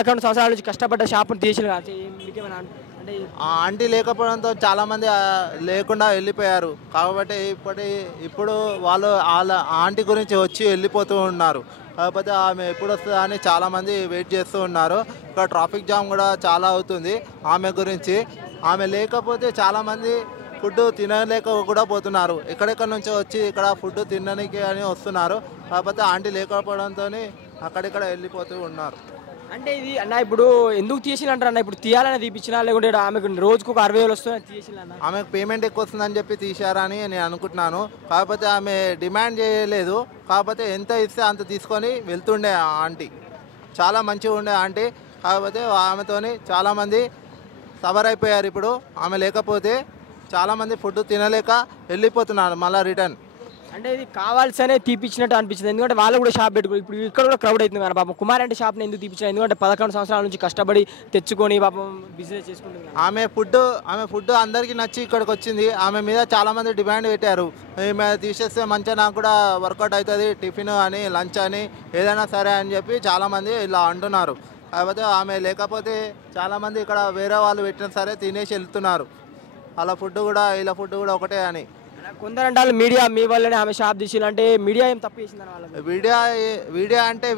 11 సంవత్సరాల నుంచి కష్టపడ్డ షాపుని తీసిన మీకేమైనా అంటే ఆంటీ లేకపోవడంతో చాలామంది లేకుండా వెళ్ళిపోయారు కాబట్టి ఇప్పుడు వాళ్ళు వాళ్ళ ఆంటీ గురించి వచ్చి వెళ్ళిపోతూ ఉన్నారు. కాకపోతే ఆమె ఎప్పుడు వస్తుందా అని చాలామంది వెయిట్ చేస్తూ ఉన్నారు. ఇక్కడ ట్రాఫిక్ జామ్ కూడా చాలా అవుతుంది ఆమె గురించి. ఆమె లేకపోతే చాలామంది ఫుడ్ తినలేక కూడా పోతున్నారు. ఎక్కడెక్కడ నుంచో వచ్చి ఇక్కడ ఫుడ్ తినడానికి అని వస్తున్నారు. కాకపోతే ఆంటీ లేకపోవడంతో అక్కడిక్కడ వెళ్ళిపోతూ ఉన్నారు. అంటే ఇది అన్న ఇప్పుడు ఎందుకు తీసినంటారు అన్న? ఇప్పుడు తీయాలని తీపించినా లేకుంటే ఆమెకు రోజుకు ఒక 60,000 వస్తుందని తీసినా? ఆమెకు పేమెంట్ ఎక్కువ వస్తుందని చెప్పి తీశారని నేను అనుకుంటున్నాను. కాకపోతే ఆమె డిమాండ్ చేయలేదు. కాకపోతే ఎంత ఇస్తే అంత తీసుకొని వెళ్తుండే ఆంటీ. చాలా మంచిగా ఉండే ఆంటీ. కాకపోతే ఆమెతోని చాలామంది సఫర్ అయిపోయారు. ఇప్పుడు ఆమె లేకపోతే చాలామంది ఫుడ్ తినలేక వెళ్ళిపోతున్నారు మళ్ళీ రిటర్న్. అంటే ఇది కావాల్సనే తీపించినట్టు అనిపించింది. ఎందుకంటే వాళ్ళు కూడా షాప్ పెట్టుకో ఇప్పుడు ఇక్కడ కూడా క్రౌడ్ అవుతుంది కదా పాపం. కుమార్ అంటే షాప్ని ఎందుకు తీపించారు? ఎందుకంటే 11 సంవత్సరాల నుంచి కష్టపడి తెచ్చుకొని పాపం బిజినెస్ చేసుకుంటుంది. ఆమె ఫుడ్ అందరికీ నచ్చి ఇక్కడికి వచ్చింది. ఆమె మీద చాలామంది డిమాండ్ పెట్టారు. ఈమె తీసేస్తే మంచిగా నాకు కూడా వర్కౌట్ అవుతుంది, టిఫిన్ అని లంచ్ అని ఏదైనా సరే అని చెప్పి చాలామంది ఇలా అంటున్నారు. కాకపోతే ఆమె లేకపోతే చాలామంది ఇక్కడ వేరే వాళ్ళు పెట్టినా సరే తినేసి వెళ్తున్నారు. అలా ఫుడ్ కూడా ఇలా ఫుడ్ కూడా ఒకటే అని. కొందరంటారు మీడియా మీ వల్లనే ఆమె షాప్ తీసిందంటే మీడియా ఏం తప్పు చేసిందని వాళ్ళకి.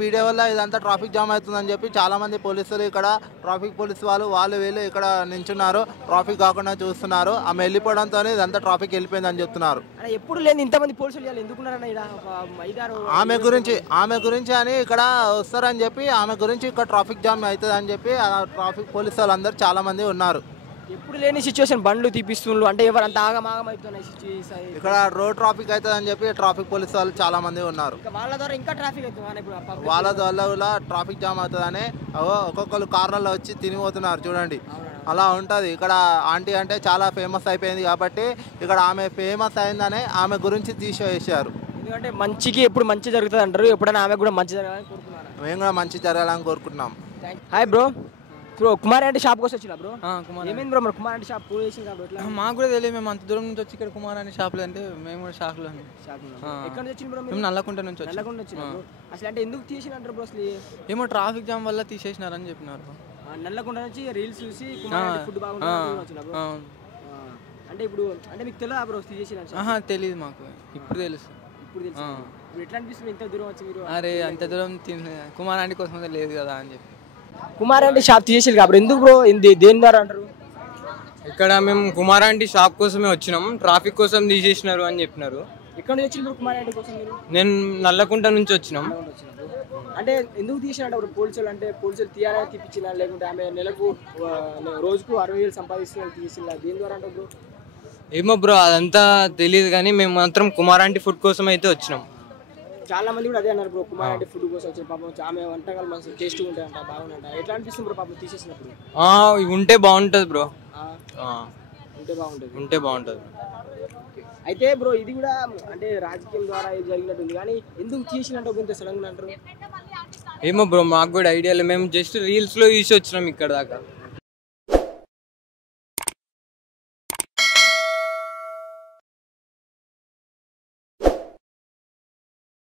మీడియా వల్ల ఇదంతా ట్రాఫిక్ జామ్ అవుతుందని చెప్పి చాలామంది పోలీసులు ఇక్కడ ట్రాఫిక్ పోలీసు వాళ్ళు వీళ్ళు ఇక్కడ నించున్నారు. ట్రాఫిక్ కాకుండా చూస్తున్నారు. ఆమె వెళ్ళిపోవడంతో ఇదంతా ట్రాఫిక్ వెళ్ళిపోయిందని చెప్తున్నారు. ఎప్పుడు లేదు ఇంతమంది పోలీసులు ఎందుకున్నారన్న? ఆమె గురించి అని ఇక్కడ వస్తారని చెప్పి ఆమె గురించి ఇక్కడ ట్రాఫిక్ జామ్ అవుతుంది అని చెప్పి ట్రాఫిక్ పోలీసు వాళ్ళందరూ చాలామంది ఉన్నారు. ఎప్పుడు లేని సిచ్యువేషన్ బండ్లు తీపిస్తుండ్రు అంటే ఎవరు అంత ఆగమాగం అవుతున్నాయి. ఇక్కడ రోడ్ ట్రాఫిక్ అవుతుంది అని చెప్పి ట్రాఫిక్ పోలీసు వాళ్ళు చాలా మంది ఉన్నారు. వాళ్ళ ద్వారా ఇంకా ట్రాఫిక్ అవుతుంది. వాళ్ళ వల్ల ట్రాఫిక్ జామ్ అవుతుందని ఒక్కొక్కరు కార్లలో వచ్చి తినిపోతున్నారు చూడండి. అలా ఉంటుంది. ఇక్కడ ఆంటీ అంటే చాలా ఫేమస్ అయిపోయింది కాబట్టి ఇక్కడ ఆమె ఫేమస్ అయిందని ఆమె గురించి తీసేసారు. ఎందుకంటే మంచికి ఎప్పుడు మంచి జరుగుతుంది అంటారు. ఎప్పుడైనా ఆమె కూడా మంచి జరగాలని కోరుకున్నారు. మేము కూడా మంచి జరగాలని కోరుకుంటున్నాం. Hi bro. కుమార్ అంటే షాప్ కోసం వచ్చిన బ్రో? ఏమైంది బ్రో మరి కుమార్ అంటే షాప్ చేసింది? మాకు కూడా తెలియదు. మేము అంత దూరం నుంచి వచ్చి ఇక్కడ కుమార్ అనే షాప్లో అంటే మేము కూడా షాక్లో. ఎక్కడ నుంచి వచ్చింది బ్రో? మేము నల్లకుంట నుంచి వచ్చి. నల్లకుంట వచ్చిన అసలు అంటే ఎందుకు తీసినంటారు బ్రో? అసలు ఏమో ట్రాఫిక్ జామ్ వల్ల తీసేసినారని చెప్పినారు. నల్లకుంట నుంచి రీల్స్ చూసి కుమార్ ఫుడ్ బాగుంటుంది అంటే ఇప్పుడు అంటే మీకు తెలియదు బ్రో తీసేసిన? తెలియదు మాకు. ఇప్పుడు తెలుసు. ఇప్పుడు ఎట్లా అనిపిస్తుంది ఇంత దూరం వచ్చి మీరు? అరే అంత దూరం కుమార్ ఆంటీ కోసం లేదు కదా అని చెప్పి కుమార్ అంటే షాప్ తీసేసారు కాబట్టి ఎందుకు బ్రో? దేని ద్వారా అంటారు? ఇక్కడ మేము కుమార్ ఆంటీ షాప్ కోసమే వచ్చినాం. ట్రాఫిక్ కోసం తీసేసినారు అని చెప్పినారు. ఎక్కడ నుంచి వచ్చిన కుమార్ ఆంటీ కోసం మీరు? నేను నల్లకుంట నుంచి వచ్చినాం. అంటే ఎందుకు తీసినట్టు పోలీసులు? అంటే పోలీసులు తీయాలని తీపించినా లేకుంటే ఆమె నెలకు రోజుకు 60,000 సంపాదిస్తున్నారు తీసినా? దేని ద్వారా అంటే బ్రో? ఏమో బ్రో అదంతా తెలియదు కానీ మేము మాత్రం కుమార్ ఆంటీ ఫుడ్ కోసం అయితే వచ్చినాం. చాలా మంది కూడా అదే అన్నారు బ్రో. కుమార్ ఆంటీ ఫుడ్ కోసం వచ్చారు పాపం. ఆమె వంటకాలు మంచి టేస్ట్గా ఉంటాయంట, బాగుంటాయంట. ఎట్లా అనిపిస్తుంది బ్రో పాపం తీసేసినప్పుడు? ఉంటే బాగుంటుంది బ్రో. ఉంటే బాగుంటుంది. అయితే బ్రో ఇది కూడా అంటే రాజకీయం ద్వారా జరిగినట్టుంది కానీ ఎందుకు తీసినట్టు కొంత సడన్గా అంటారు? ఏమో బ్రో మాకు కూడా ఐడియా లేదు. మేము జస్ట్ రీల్స్లో తీసి వచ్చినాం ఇక్కడ దాకా.